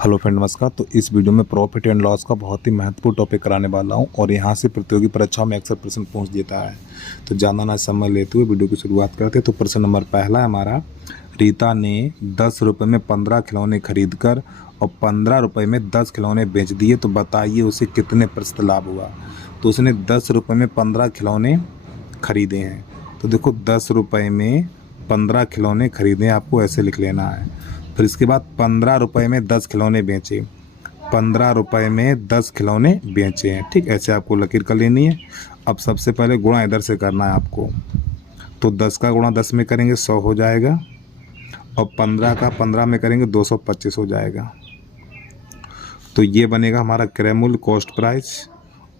Hello friend, नमस्कार। तो इस वीडियो में प्रॉफिट एंड लॉस का बहुत ही महत्वपूर्ण टॉपिक कराने वाला हूं और यहां से प्रतियोगी परीक्षाओं में अक्सर प्रश्न पूछ देता है। तो ज़्यादा ना समय लेते हुए वीडियो की शुरुआत करते हैं। तो प्रश्न नंबर पहला है हमारा, रीता ने 10 रुपये में 15 खिलौने खरीद कर और 15 रुपये में 10 खिलौने बेच दिए, तो बताइए उसे कितने प्रतिशत लाभ हुआ। तो उसने 10 रुपये में 15 खिलौने खरीदे हैं। तो देखो 10 रुपये में 15 खिलौने खरीदे, आपको ऐसे लिख लेना है। फिर इसके बाद 15 रुपये में 10 खिलौने बेचे, 15 रुपये में 10 खिलौने बेचे हैं। ठीक, ऐसे आपको लकीर कर लेनी है। अब सबसे पहले गुणा इधर से करना है आपको। तो 10 का गुणा 10 में करेंगे 100 हो जाएगा, और 15 का 15 में करेंगे 225 हो जाएगा। तो ये बनेगा हमारा क्रय मूल्य, कॉस्ट प्राइस,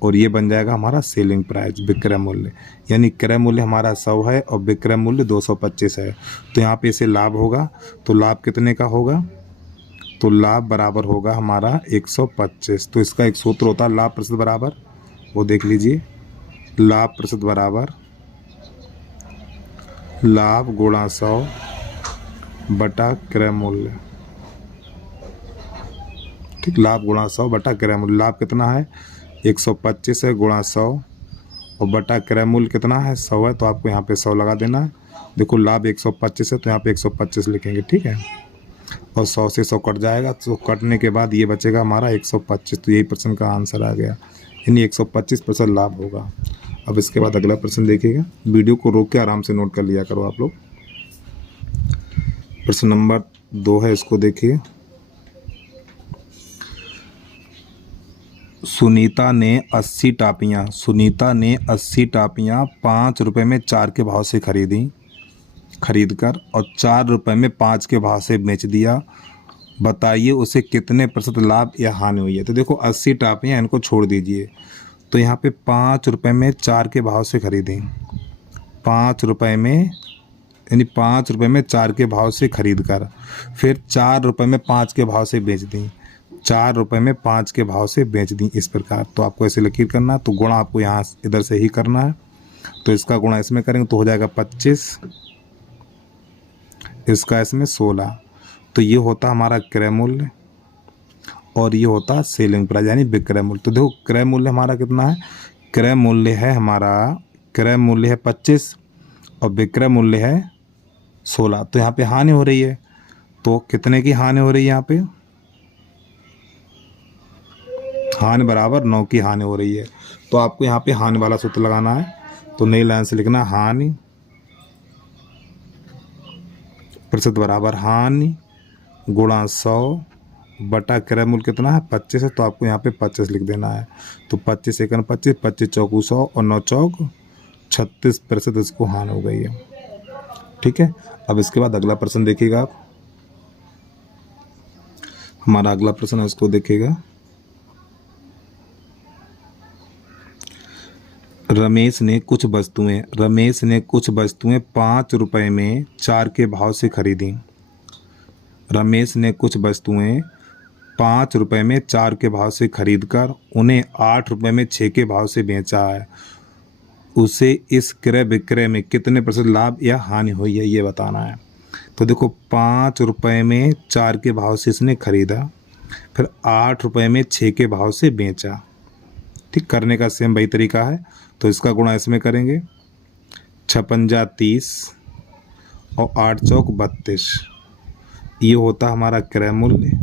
और ये बन जाएगा हमारा सेलिंग प्राइस, विक्रय मूल्य। यानी क्रय मूल्य हमारा 100 है और विक्रय मूल्य 225 है। तो यहाँ पे इसे लाभ होगा, तो लाभ कितने का होगा? तो लाभ बराबर होगा हमारा 125। तो इसका एक सूत्र होता है लाभ प्रतिशत बराबर, वो देख लीजिए। लाभ प्रतिशत बराबर लाभ गुणा 100 बटा क्रय मूल्य। ठीक, लाभ गुणा 100 बटा क्रय मूल्य। लाभ कितना है? 125 है, गुणा 100 और बटा क्रय मूल्य कितना है? 100 है। तो आपको यहाँ पे 100 लगा देना है। देखो लाभ 125 है, तो यहाँ पे 125 लिखेंगे। ठीक है, और 100 से 100 कट जाएगा, तो कटने के बाद ये बचेगा हमारा 125। तो यही प्रश्न का आंसर आ गया, यानी 125% लाभ होगा। अब इसके बाद अगला प्रश्न देखिएगा। वीडियो को रोक के आराम से नोट कर लिया करो आप लोग। प्रश्न नंबर 2 है, इसको देखिए। सुनीता ने 80 टापियाँ 5 रुपये में 4 के भाव से खरीद कर और 4 रुपये में 5 के भाव से बेच दिया। बताइए उसे कितने प्रतिशत लाभ या हानि हुई है। तो देखो 80 टापियाँ, इनको छोड़ दीजिए। तो यहाँ पे 5 रुपये में 4 के भाव से खरीदें, 5 रुपये में, यानी 5 रुपये में 4 के भाव से खरीद कर फिर 4 रुपये में 5 के भाव से बेच दी, 4 रुपये में 5 के भाव से बेच दी, इस प्रकार। तो आपको ऐसे लकीर करना है। तो गुणा आपको यहाँ इधर से ही करना है। तो इसका गुणा इसमें करेंगे तो हो जाएगा 25, इसका इसमें 16। तो ये होता हमारा क्रय मूल्य और ये होता सेलिंग प्राइस, यानी विक्रय मूल्य। तो देखो क्रय मूल्य हमारा कितना है? क्रय मूल्य है हमारा, क्रय मूल्य है 25 और विक्रय मूल्य है 16। तो यहाँ पे हानि हो रही है। तो कितने की हानि हो रही है? यहाँ पे हानि बराबर 9 की हानि हो रही है। तो आपको यहाँ पे हानि वाला सूत्र लगाना है। तो नई लाइन से लिखना, हानि प्रतिशत बराबर हानि गुणा 100 बटा क्रय मूल्य कितना है? 25 है। तो आपको यहाँ पे 25 लिख देना है। तो 25 एकन 25, 25 चौकू 100 और 9 चौक 36% इसको हानि हो गई है। ठीक है, अब इसके बाद अगला प्रश्न देखिएगा आप। हमारा अगला प्रश्न है, उसको देखिएगा। रमेश ने कुछ वस्तुएं 5 रुपये में 4 के भाव से खरीदी। रमेश ने कुछ वस्तुएं 5 रुपये में 4 के भाव से खरीद कर उन्हें 8 रुपये में 6 के भाव से बेचा है। उसे इस क्रय विक्रय में कितने प्रतिशत लाभ या हानि हुई है, ये बताना है। तो देखो 5 रुपये में 4 के भाव से इसने खरीदा, फिर 8 रुपये में 6 के भाव से बेचा। ठीक, करने का सेम वही तरीका है। तो इसका गुणा इसमें करेंगे, 56 30 और 8 चौक 32। ये होता हमारा क्रय मूल्य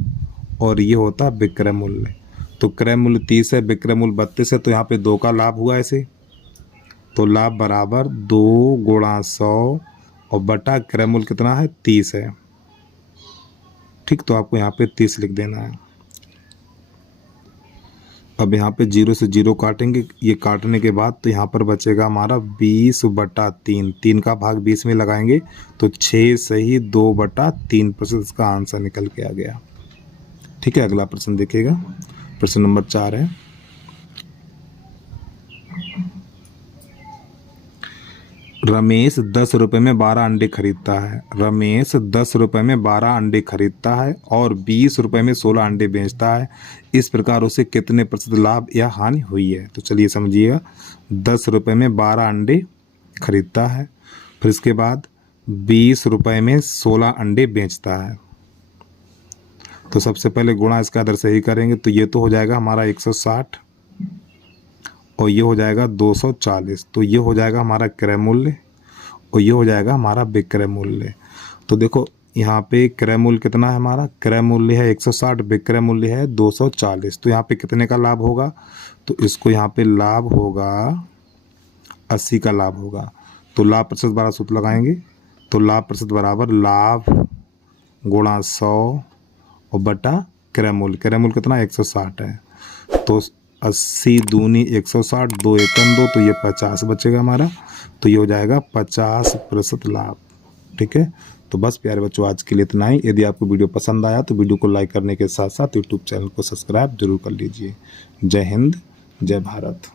और ये होता विक्रय मूल्य। तो क्रय मूल्य 30 है, विक्रय मूल्य 32 है। तो यहाँ पे 2 का लाभ हुआ ऐसे। तो लाभ बराबर 2 गुणा 100 और बटा क्रय मूल्य कितना है? 30 है। ठीक, तो आपको यहाँ पे 30 लिख देना है। अब यहाँ पे 0 से 0 काटेंगे, ये काटने के बाद तो यहाँ पर बचेगा हमारा 20/3। 3 का भाग 20 में लगाएंगे तो 6 सही 2/3% इसका आंसर निकल के आ गया। ठीक है, अगला प्रश्न देखिएगा। प्रश्न नंबर 4 है। रमेश 10 रुपये में 12 अंडे खरीदता है। रमेश 10 रुपये में 12 अंडे खरीदता है और 20 रुपये में 16 अंडे बेचता है। इस प्रकार उसे कितने प्रतिशत लाभ या हानि हुई है? तो चलिए समझिएगा। 10 रुपये में 12 अंडे खरीदता है, फिर इसके बाद 20 रुपये में 16 अंडे बेचता है तो सबसे पहले गुणा इसका इधर से ही करेंगे, तो ये तो हो जाएगा हमारा 160 और ये हो जाएगा 240, तो ये हो जाएगा हमारा क्रय मूल्य और ये हो जाएगा हमारा विक्रय मूल्य। तो देखो यहाँ पे क्रय मूल्य कितना है, हमारा क्रय मूल्य है 160, विक्रय मूल्य है 240, तो यहाँ पे कितने का लाभ होगा, तो इसको यहाँ पे लाभ होगा 80 का लाभ होगा। तो लाभ प्रतिशत द्वारा सूत्र लगाएंगे, तो लाभ प्रतिशत बराबर लाभ गुणा 100 और बटा क्रय मूल्य। क्रय मूल्य कितना 160 है, तो 80 दूनी 160, 2 एकम 2, तो ये 50 बचेगा हमारा, तो ये हो जाएगा 50% लाभ। ठीक है, तो बस प्यारे बच्चों आज के लिए इतना ही। यदि आपको वीडियो पसंद आया तो वीडियो को लाइक करने के साथ साथ यूट्यूब चैनल को सब्सक्राइब जरूर कर लीजिए। जय हिंद, जय भारत।